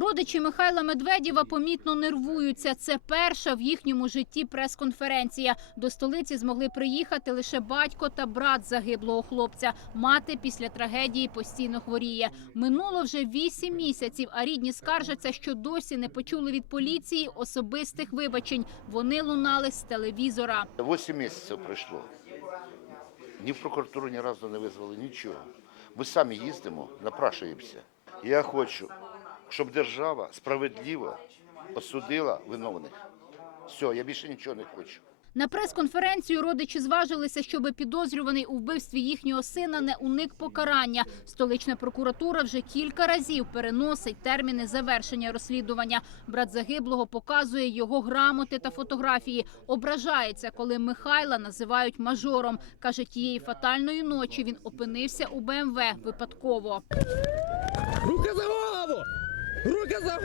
Родичі Михайла Медведєва помітно нервуються. Це перша в їхньому житті прес-конференція. До столиці змогли приїхати лише батько та брат загиблого хлопця. Мати після трагедії постійно хворіє. Минуло вже вісім місяців, а рідні скаржаться, що досі не почули від поліції особистих вибачень. Вони лунали з телевізора. Восемь місяців пройшло. Ні в прокуратуру ні разу не визвали, нічого. Ми самі їздимо, напрашуємося. Я хочу, щоб держава справедливо осудила виновних. Все, я більше нічого не хочу. На прес-конференцію родичі зважилися, щоб підозрюваний у вбивстві їхнього сина не уник покарання. Столична прокуратура вже кілька разів переносить терміни завершення розслідування. Брат загиблого показує його грамоти та фотографії. Ображається, коли Михайла називають мажором. каже, тієї фатальної ночі він опинився у БМВ випадково. Руки за! Руки за!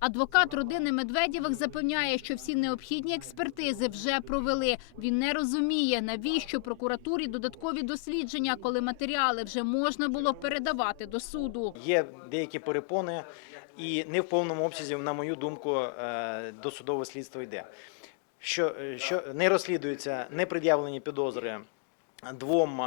Адвокат родини Медведєвих запевняє, що всі необхідні експертизи вже провели. Він не розуміє, навіщо прокуратурі додаткові дослідження, коли матеріали вже можна було передавати до суду. Є деякі перепони, і не в повному обсязі, на мою думку, е, досудове слідство йде. Що, е, що не розслідуються не пред'явлені підозри двом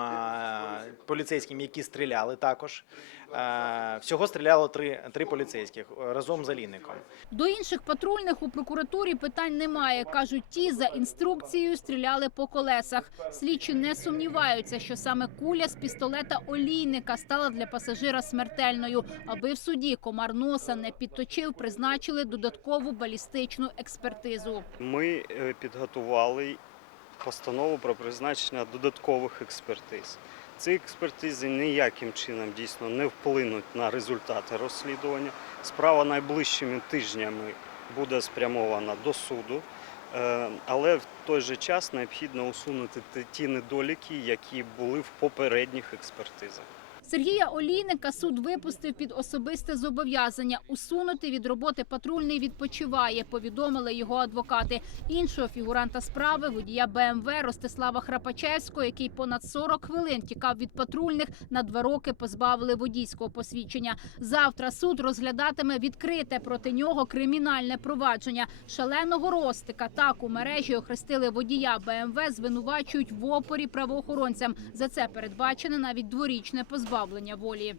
поліцейським, які стріляли також. Е, Всього стріляло три, три поліцейських е, разом з Алінником. До інших патрульних у прокуратурі питань немає. кажуть, ті за інструкцією стріляли по колесах. Слідчі не сумніваються, що саме куля з пістолета олійника стала для пасажира смертельною. Аби в суді комар носа не підточив, призначили додаткову балістичну експертизу. Ми е, підготували постанову про призначення додаткових експертиз. Ці експертизи ніяким чином дійсно не вплинуть на результати розслідування. Справа найближчими тижнями буде спрямована до суду, е, але в той же час необхідно усунути ті- ті недоліки, які були в попередніх експертизах. Сергія Олійника суд випустив під особисте зобов'язання усунути від роботи патрульний відпочиває. Повідомили його адвокати. Іншого фігуранта справи водія БМВ Ростислава Храпачевського, який понад 40 хвилин тікав від патрульних, на два роки позбавили водійського посвідчення. Завтра суд розглядатиме відкрите проти нього кримінальне провадження. Шаленого Ростика так у мережі охрестили водія БМВ, звинувачують в опорі правоохоронцям. За це передбачене навіть дворічне позбавлення волі.